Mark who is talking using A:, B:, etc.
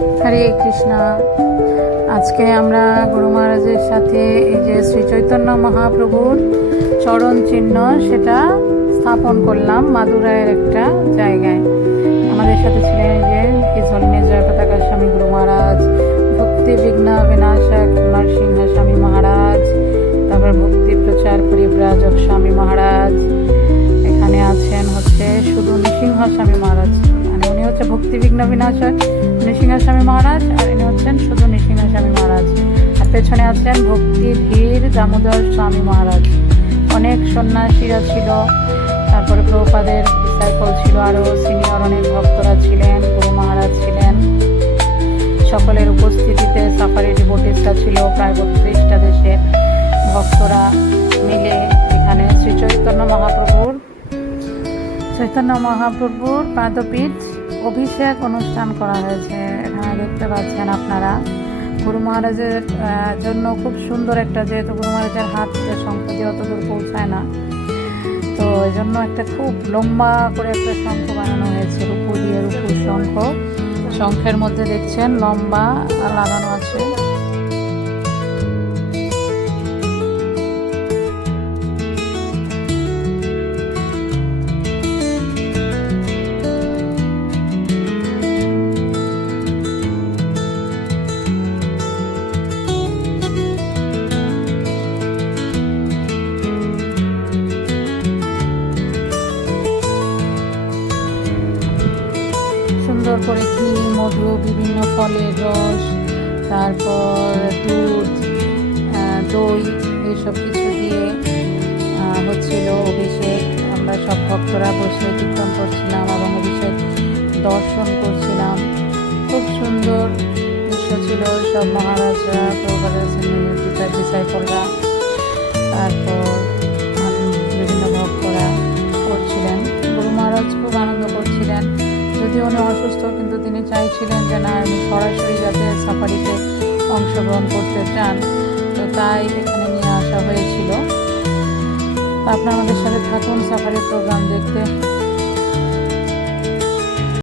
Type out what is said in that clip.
A: হরে কৃষ্ণ। আজকে আমরা গুরু মহারাজের সাথে এই যে শ্রী চৈতন্য মহাপ্রভুর চরণ চিহ্ন সেটা স্থাপন করলাম মাদুরায়ের একটা জায়গায়। আমাদের সাথে ছিলেন এই যে হিজ হলিনেস জয়পতাকা স্বামী গুরু মহারাজ, ভক্তি বিঘ্ন বিনাশক নরসিংহ স্বামী মহারাজ, তারপর ভক্তি প্রচার পরিব্রাজক স্বামী মহারাজ। এখানে আছেন হচ্ছে শুধু নৃসিংহ স্বামী মহারাজ। হচ্ছে ভক্তি বিঘ্ন বিনাশক নৃসিংহ স্বামী মহারাজ, আর ইনি হচ্ছেন শুধু নৃসিংহ স্বামী মহারাজ। আর পেছনে আছেন ভক্তি ধীর দামোদর স্বামী মহারাজ। অনেক সন্ন্যাসীরা ছিল, তারপরে প্রভুপাদের ডিসাইপল ছিল আরও সিনিয়র অনেক ভক্তরা ছিলেন, গুরু মহারাজ ছিলেন। সকলের উপস্থিতিতে সাফারি ডিভোটিসরা ছিল, প্রায় বত্রিশটা দেশের ভক্তরা মিলে এখানে শ্রী চৈতন্য মহাপ্রভুর চৈতন্য মহাপ্রভুর পাদপীঠ অভিষেক অনুষ্ঠান করা হয়েছে। এখানে দেখতে পাচ্ছেন আপনারা গুরু মহারাজের জন্য খুব সুন্দর একটা যেহেতু গুরু মহারাজের হাত সম্পত্তি অত দূর পৌঁছায় না, তো এই জন্য একটা খুব লম্বা করে একটা শঙ্খ বানানো হয়েছে, রূপু দিয়ে রূপুর শঙ্খ শঙ্খের মধ্যে দেখছেন লম্বা লাগানো আছে। সুন্দর করে ঘি মধু, বিভিন্ন ফলের রস, তারপর দুধ দই এইসব কিছু দিয়ে হচ্ছিল অভিষেক। আমরা সব ভক্তরা বসে কীর্তন করছিলাম এবং অভিষেক দর্শন করছিলাম। খুব সুন্দর দৃশ্য ছিল। সব মহারাজরা প্রভুপাদের ডিসাইপলরা উনি অসুস্থ, কিন্তু তিনি চাইছিলেন যে, না, আমি সরাসরি যাতে সাফারিতে অংশগ্রহণ করতে চান। তো তাই এখানে নিয়ে আসা হয়েছিল। আপনার আমাদের সাথে থাকুন সাফারির প্রোগ্রাম দেখতে।